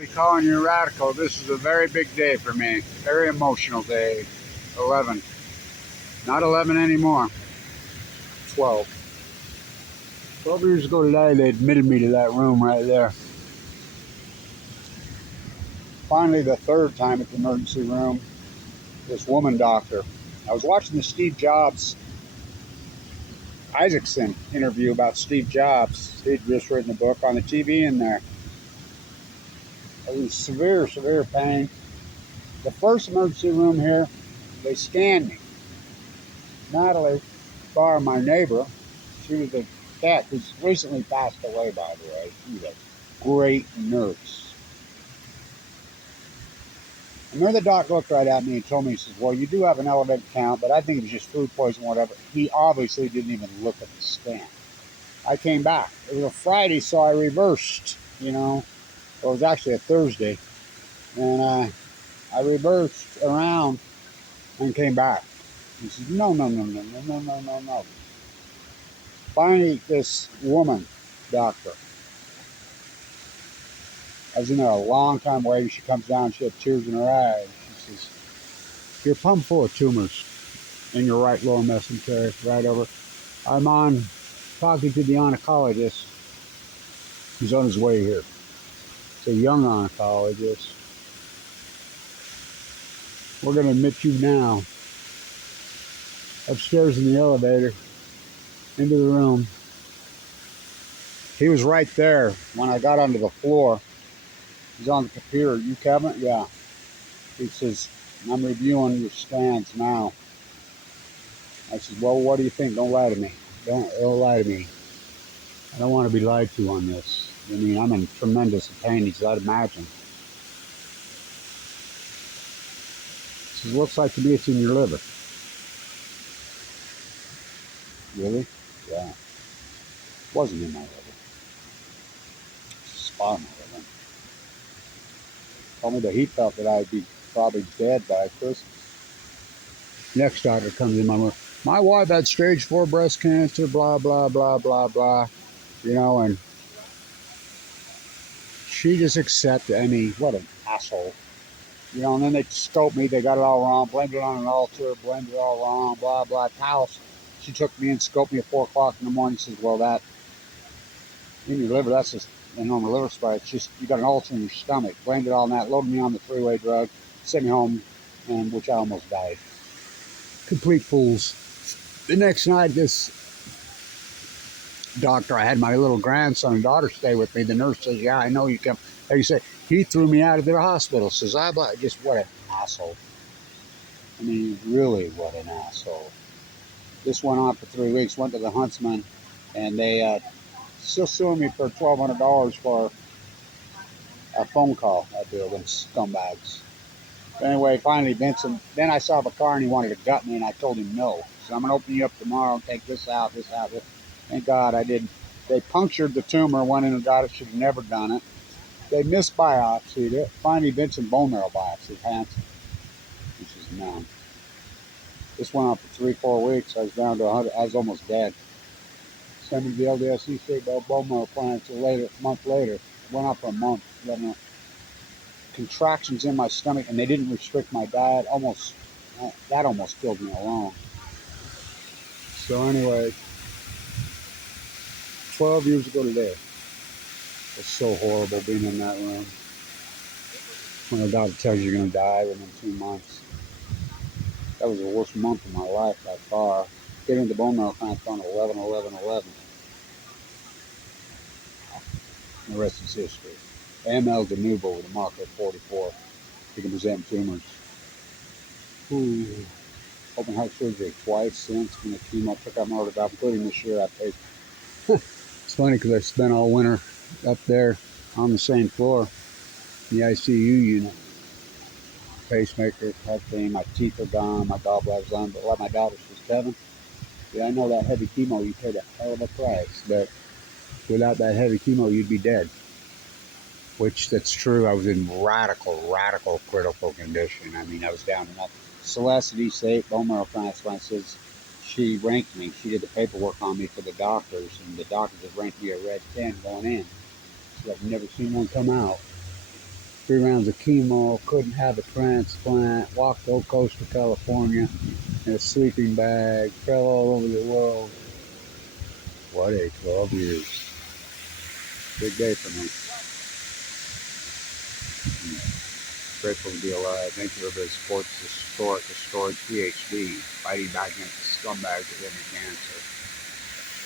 We calling you radical. This is a very big day for me. Very emotional day. 11. Not 11 anymore. 12. 12 years ago today, they admitted me to that room right there. Finally, the third time at the emergency room, this woman doctor. I was watching the Steve Jobs Isaacson interview about Steve Jobs. He'd just written a book on the TV in there. It was severe pain. The first emergency room here, they scanned me. Natalie Barr, my neighbor, she was a cat who's recently passed away, by the way. She was a great nurse. And then the doc looked right at me and told me, he says, well, you do have an elevated count, but I think it was just food poisoning, whatever. He obviously didn't even look at the scan. I came back. It was a Friday, so I reversed, you know. Well, it was actually a Thursday. And I reversed around and came back. He said, no. Finally, this woman doctor, I was in there a long time waiting. She comes down, she had tears in her eyes. She says, you're pumped full of tumors in your right lower mesentery, right over. I'm on talking to the oncologist. He's on his way here. It's a young oncologist. We're going to admit you now upstairs in the elevator into the room. He was right there when I got onto the floor. He's on the computer. You, Kevin? Yeah. He says, I'm reviewing your scans now. I said, well, what do you think? Don't lie to me. Don't lie to me. I don't want to be lied to on this. I mean, I'm in tremendous pain, as I'd imagine. He says, looks like to me it's in your liver. Really? Yeah. It wasn't in my liver. It's a spot in my liver. Told me that he felt that I'd be probably dead by Christmas. Next doctor comes in my room. My wife had stage 4 breast cancer, blah, blah, blah, blah, blah. You know, and she just accepted. I mean, what an asshole. You know, and then they scoped me. They got it all wrong. Blamed it on an ulcer. Blamed it all wrong. Blah, blah. House. She took me and scoped me at 4 o'clock in the morning. She says, well, that in your liver, that's just a normal liver spot. It's just you got an ulcer in your stomach. Blamed it all on that. Loaded me on the 3-way drug. Sent me home, and which I almost died. Complete fools. The next night, this doctor, I had my little grandson and daughter stay with me. The nurse says, yeah, I know you come. He said, he threw me out of the hospital. Says, just what an asshole. I mean, really, what an asshole. This went on for 3 weeks, went to the Huntsman, and they still suing me for $1,200 for a phone call I do, them scumbags. But anyway, finally, Vincent, then I saw the car and he wanted to gut me, and I told him no. So I'm going to open you up tomorrow and take this out, this out, this. Thank God I didn't. They punctured the tumor, went in and got it, should have never done it. They misbiopsied it. Finally, Vincent bone marrow biopsy, Hanson, which is numb. This went on for 3-4 weeks. I was down to 100. I was almost dead. Sent me to the LDSC state bone marrow plant until later, a month later. Went on for a month. Contractions in my stomach, and they didn't restrict my diet. That almost killed me alone. So anyway, 12 years ago today, it's so horrible being in that room when the doctor tells you you're going to die within 2 months. That was the worst month of my life by far. Getting the bone marrow transplant 11/11/11. The rest is history. AML de novo with a marker of 44. You can present tumors. Ooh. Open heart surgery twice since. When the chemo took out my order valve, including this year I paid. It's funny because I spent all winter up there on the same floor in the ICU unit. Pacemaker, everything. My teeth are gone. My gallbladder's gone. But like my daughter says, Kevin, yeah, I know that heavy chemo, you paid a hell of a price. But without that heavy chemo, you'd be dead. Which, that's true. I was in radical critical condition. I mean, I was down to nothing. Celeste at East 8, bone marrow transplant, says she ranked me. She did the paperwork on me for the doctors, and the doctors have ranked me a red 10 going in. So I've never seen one come out. 3 rounds of chemo, couldn't have a transplant, walked the whole coast of California in a sleeping bag, fell all over the world. What a 12 years. Big day for me. Grateful to be alive. Thank you for the support, the storage PhD, fighting back against the scumbags that give me cancer.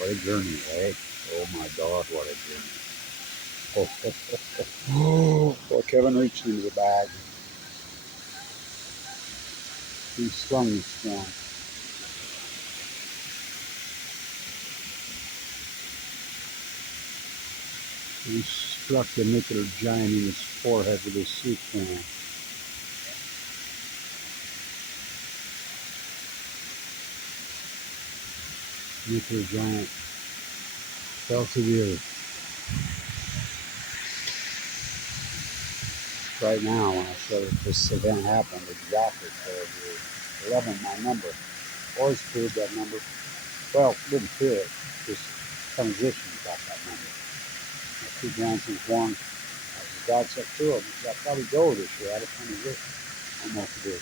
What a journey, eh? Oh my God, what a journey. Well, Kevin reached into the bag. He slung his strong. He struck the nuclear giant in his forehead with his soup can. Nuclear giant fell to the earth. Right now, when I said that this event happened exactly 12 years. 11, my number. Always feared that number. Well, didn't fear it, just transitioned about that number. My 2 grandsons, one, God said 2 of them. I'll probably go this year. I had a transition. I don't know what to do.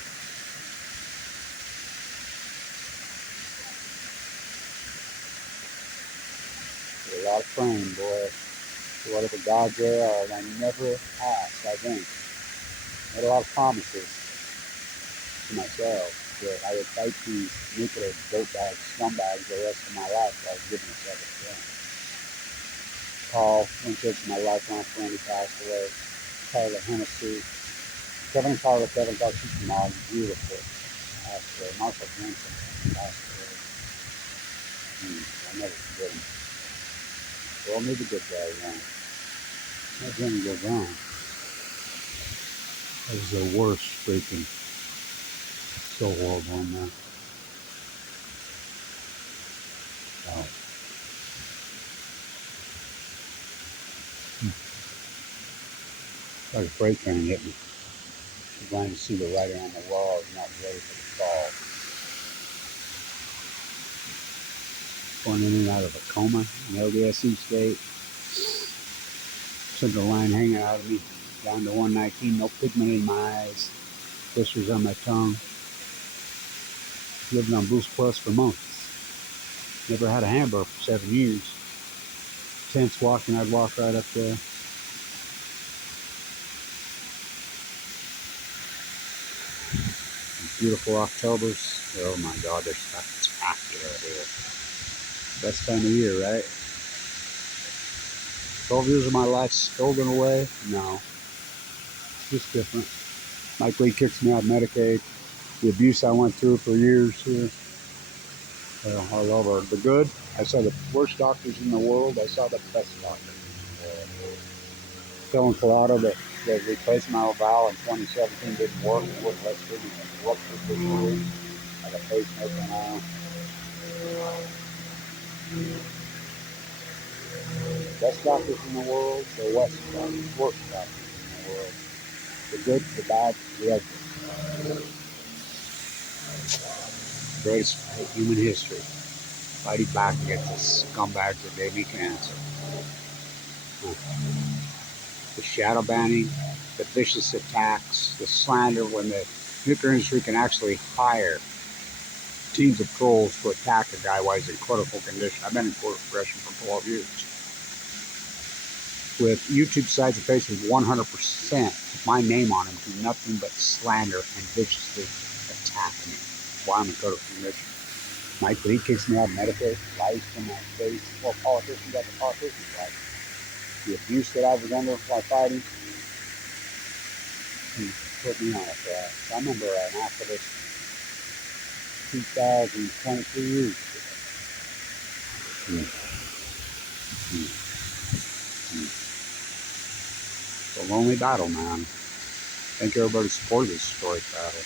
A lot of praying, boy. Whatever gods there are, and I never asked, I think. I had a lot of promises to myself that I would fight these nuclear dirtbag scumbags the rest of my life while I was giving myself a chance. Paul went into my lifelong friend who passed away. Carla Hennessy. Kevin and Carla, Kevin thought she's mom, beautiful. Passed away. Marshall Jensen passed away. I never forget him. Well, maybe good guy, yeah. That journey goes on. That was the worst freaking so horrible in there. Wow. Like a freight train hit me. You're going to see the writing on the wall. You're not ready for the fall. Going in and out of a coma in LDSE state. Central line hanging out of me. Down to 119. No pigment in my eyes. Blisters on my tongue. Lived on Boost Plus for months. Never had a hamburger for 7 years. Tense walking. I'd walk right up there. Beautiful Octobers. Oh my God, they're spectacular here. Best time of year, right? 12 years of my life stolen away? No. Just different. Mike Lee kicks me out of Medicaid. The abuse I went through for years here. All over. The good, I saw the worst doctors in the world. I saw the best doctors in the world. Still in Colorado, that replaced my valve in 2017 didn't work. It worked less good than it worked for 2 years. I got a pacemaker now. Best doctors in the world, the worst doctors in the world. The good, the bad, the ugly. Greatest fight in human history. Fighting back against the scumbags that gave me cancer. The shadow banning, the vicious attacks, the slander when the nuclear industry can actually hire teams of trolls to attack a guy while he's in critical condition. I've been in court progression for 12 years. With YouTube sites and faces 100% with my name on them, do nothing but slander and viciously attack me while I'm in critical condition. Mike Lee kicks me out of Medicaid, lies to my face. Well, politicians got the politicians right. The abuse that I was under while fighting, he put me on it for that. So I remember an activist 2023 years ago. It's a lonely battle, man. Thank everybody who supported this historic battle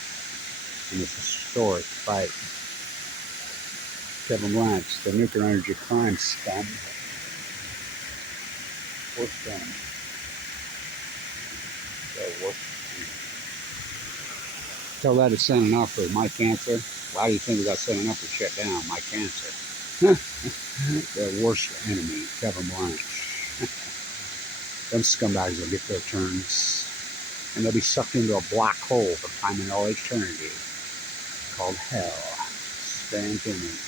and this historic fight. Kevin Blanch, the nuclear energy crime scum. Worst scum. Tell that to send enough for my cancer. Why do you think we got sent enough to shut down my cancer? Their worst enemy, Kevin Blanch. Them scumbags will get their turns. and they'll be sucked into a black hole for time and all eternity called hell. Stand to me.